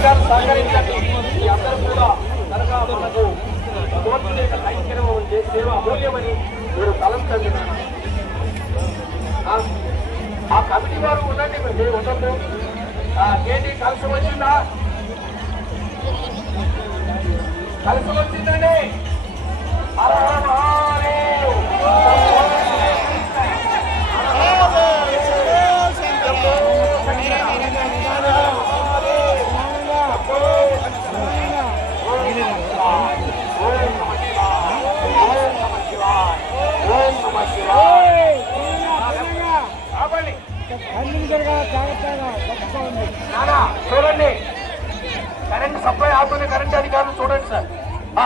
అధికారులు సహకరించండి ఈ అందరూ కూడా కనుక మనకు భగవంతుని యొక్క కైంకర్యం సేవ అమూల్యమని మీరు తలంచండి ఆ- కమిటీ వారు ఉండండి మీరు ఉండద్దు ఏంటి కలిసి వచ్చిందా? కలిసి వచ్చిందా? సప్లై అవుతుంది కరెంట్ అధికారులు చూడండి సార్. ఆ,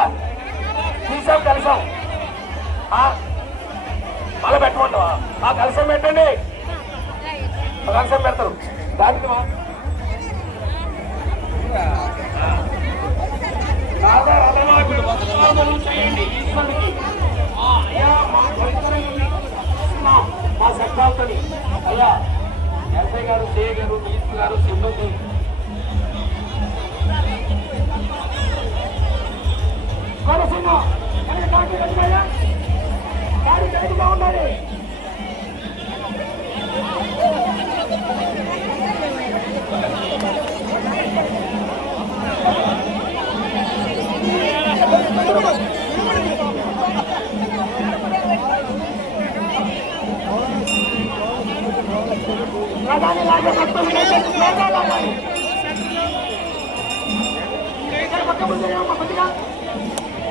తీసాం కలిసాం. ఆ, పెట్టమంటావా? ఆ కలిసం పెట్టండి. ఆ కలిసం పెడతారు. దానికి మా రాధా రథమాకుడు వందనాలు చేయండి. ఈశ్వరునికి అయ్యా మా పరిసరాన్ని మా సంకల్పని అయ్యా ఎస్ఐ గారు సే గారు మినిస్టర్ గారు సిబ్బంది.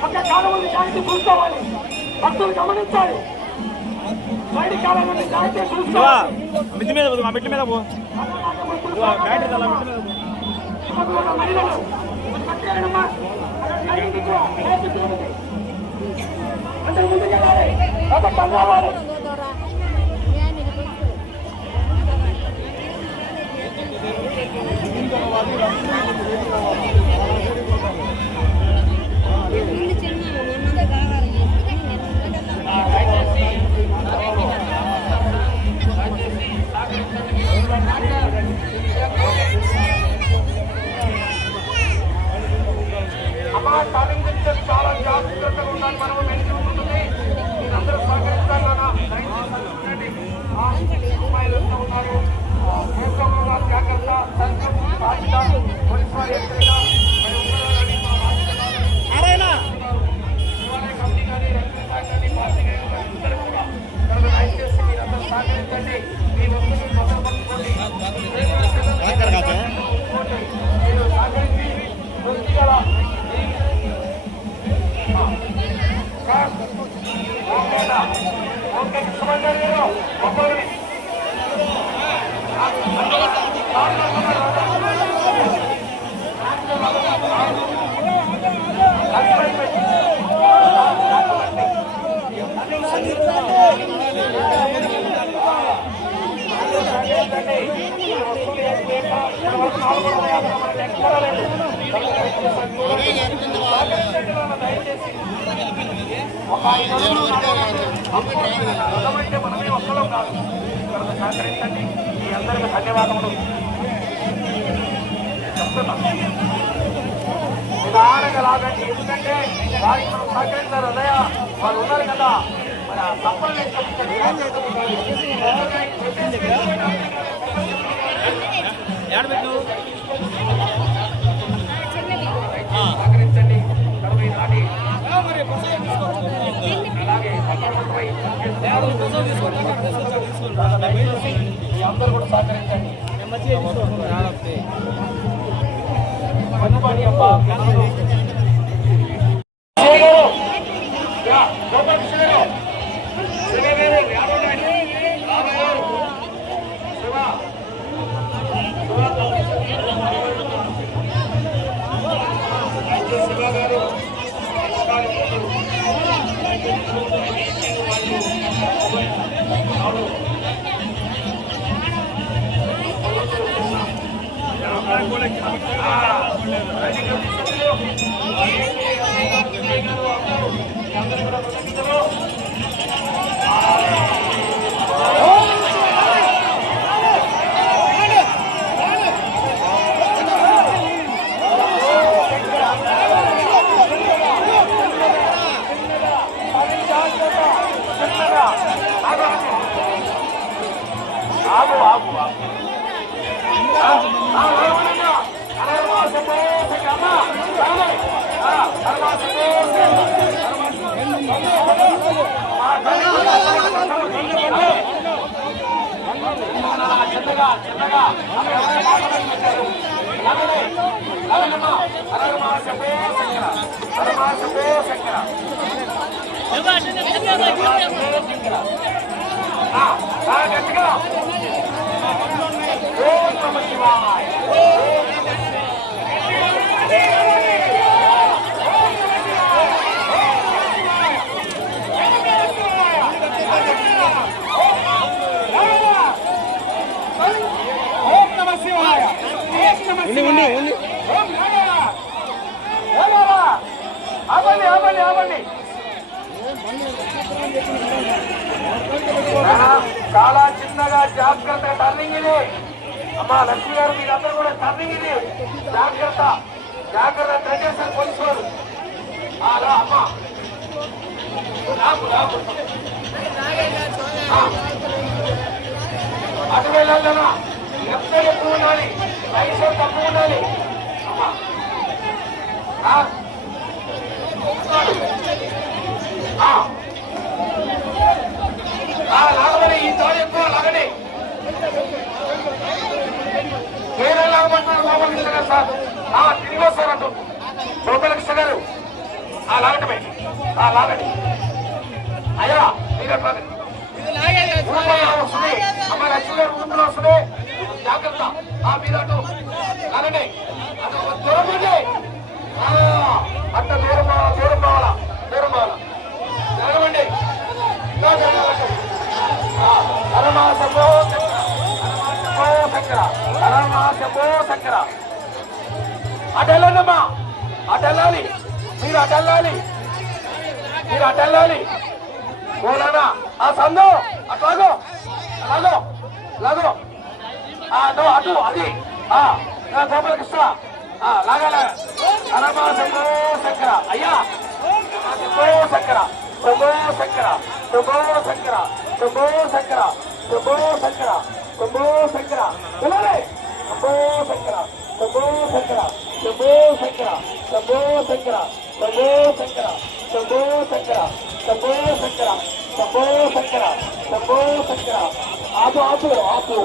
పక్క కాలం ఉంది జాగ్రత్త చూసుకోవాలి భక్తులు గమనించాలి బయటి కాలం ఉంది జాగ్రత్త చూసుకోవాలి మిద్ది మీద పో, మా మెట్ల మీద పో బ్యాటరీ అలా మెట్ల మీద పో. మహిళలు అంటే ముందుకు వెళ్ళాలి. రావాలి. చాలా జాగ్రత్తగా ఉండాలి. మనం వెళ్తూ ఉంటుంది మీరందరూ సహకరిస్తారు ఉన్నారు? జాగ్రత్త పోలీసు సహకరించండి మీ అందరికీ ధన్యవాదములు నిదానంగా లాగండి ఎందుకంటే వారికి మనం సహకరించారు అదయ వాళ్ళు ఉన్నారు కదా మరి ఆ తప్పని అందరూ కూడా సహకరించండి పనుపని అబ్బా గట్టిగా. ఓం నమ శివాయ. ఓం చాలా చిన్నగా జాగ్రత్త టర్నింగ్ ఇది. అమ్మా లక్ష్మి గారు మీరందరూ కూడా టర్నింగ్ ఇది. జాగ్రత్త. జాగ్రత్త దయచేసారు పోలీసు వారు అలా అమ్మా. అటు వెళ్ళాలన్నా. ఎంత ఎక్కువ ఉండాలి? వయసు తక్కువ ఉండాలి. అమ్మా. లాగమని ఈ తాడు ఎక్కువ లాగండి వేరే లాగమంటున్నారు గోపాలకృష్ణ గారు సార్ ఆ, తిరిగి వస్తారంటూ గోపాలకృష్ణ గారు ఆ లాగటమే ఆ లాగండి అయ్యా మీరు ఎట్లా ఊరుకోవాలి, వస్తుంది అమ్మ లక్ష్మి గారు ఊరుకుని వస్తుంది జాగ్రత్త ఆ మీరు అటు లాగండి అటు దూరం శంభో శంకర. అటెళ్ళండమ్మా. అటెళ్ళాలి. మీరు అటెళ్ళాలి. మీరు అటెళ్ళాలి. ఓలానా ఆ సందో అట్లాగో అలాగో లాగో నో అటు అది. ఆ ఆ, గోపాలకృష్ణ ఆ లాగాల. శంభో శంకర అయ్యా. శంభో శంకర. శంభో శంకర. శంభో శంకర. శంభో శంకర. శంభో శంకర. శంభో శంకర. పిల్లలే శంభో శంకర శంభో శంకర శంభో శంకర శంభో శంకర శంభో శంకర శంభో శంకర శంభో శంకర శంభో శంకర శంభో శంకర ఆపు ఆపు ఆపు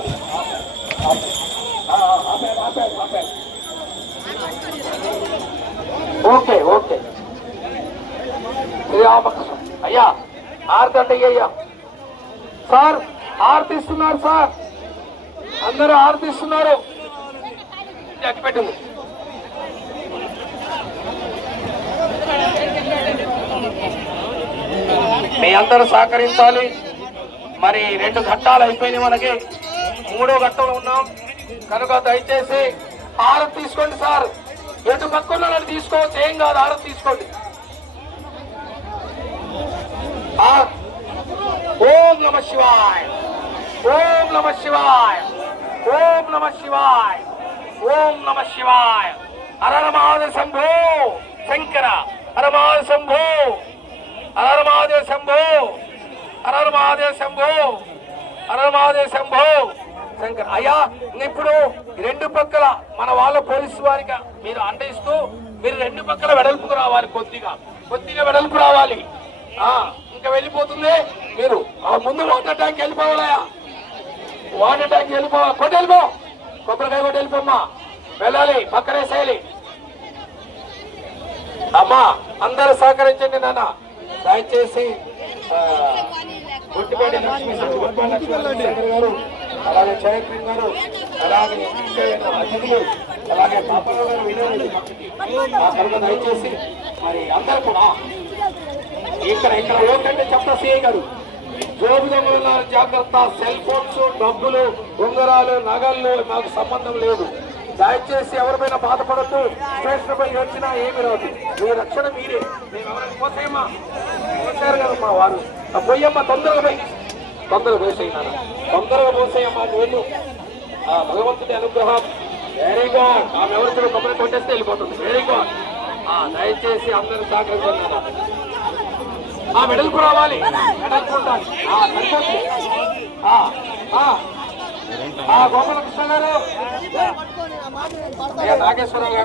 ఓకే ఓకే శ్రీరామకృష్ణ అయ్యా ఆర్తండి అయ్యా సార్ ఆర్తిస్తున్నారు సార్. అందరూ ఆర్తిస్తున్నారు. అట్టి మీ అందరూ సహకరించాలి. మరి రెండు ఘట్టాలు అయిపోయినాయి మనకి. మూడో ఘట్టంలో ఉన్నాం. కనుక దయచేసి ఆరు తీసుకోండి సార్. ఎటు పక్కన తీసుకోవచ్చు. ఏం కాదు ఆరు తీసుకోండి. ఆ, ఓం నమ శివాయ. ఓం నమ శివాయ. ఓం నమ శివాయ. ఓం నమ శివాయ. హరమాద శంభో. శంకర హరమాద శంభో. హరమాదే శంభో. హరమాదే శంభో. హరమాదే శంభో. శంకర్ అయ్యా ఇప్పుడు రెండు పక్కల మన వాళ్ళ పోలీసు వారిగా మీరు అండయిస్తూ మీరు రెండు పక్కల వెడల్పుకు రావాలి కొద్దిగా. కొద్దిగా వెడల్పు రావాలి. ఆ ఇంకా వెళ్ళిపోతుంది. మీరు ఆ ముందు వాటర్ ట్యాంక్ వెళ్ళిపోవాలయా వాటర్ ట్యాంక్ వెళ్ళిపోవాలి. కొట్టి వెళ్ళిపో కొబ్బరికాయ కొట్టి వెళ్ళిపోమ్మా. వెళ్ళాలి పక్కనే పక్కనేసేయాలి అమ్మా అందరు సహకరించండి నాన్న. దయచేసి గుట్టిపేట గారు అలాగే చైత్రి గారు అలాగే అతిథులు అలాగే పాపరావు గారు వినోద్. దయచేసి మరి అందరు కూడా ఇక్కడ ఇక్కడ ఓకంటే చెప్తా సిఐ గారు. జోబు దొంగలు జాగ్రత్త సెల్ ఫోన్స్ డబ్బులు ఉంగరాలు నగలు మాకు సంబంధం లేదు. దయచేసి ఎవరిపైన బాధపడద్దు. స్టేషన్పై వచ్చినా ఏమి రాదు. మీ రక్షణ మీరే. మేము ఎవరైనా పోసేయమ్మా పోసారు వారు. ఆ పోయమ్మా తొందరగా పోయి. తొందరగా పోసేయన్నా తొందరగా పోసేయమ్మా నేను ఆ భగవంతుడి అనుగ్రహం. వెరీ గుడ్ ఆమె ఎవరితో కొబ్బరి కొట్టేస్తే వెళ్ళిపోతుంది. వెరీ గుడ్ దయచేసి అందరూ సహకరించారు ఆ మెడల్కు రావాలి. మెడల్కు ఉండాలి గోపాలకృష్ణ గారు. నాగేశ్వరరావు గారు.